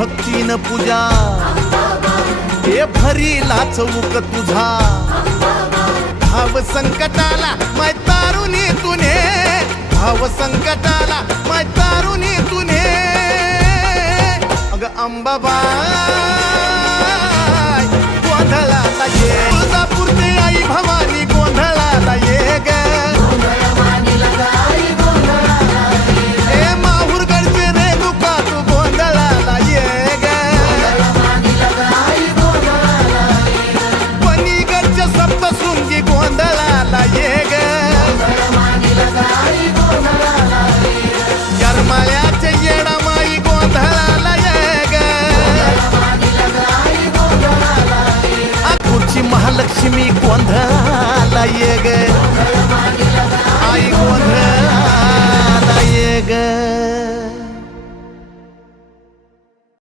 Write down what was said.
भक्तीन पूजा हे भरीला चौक तुझा भाव संकटाला माय तारुणी तुने भाव संकटाला माय तारुणी तुने अग अंबाबाई गोंधळाला ये तुळजापूरचे आई भवानी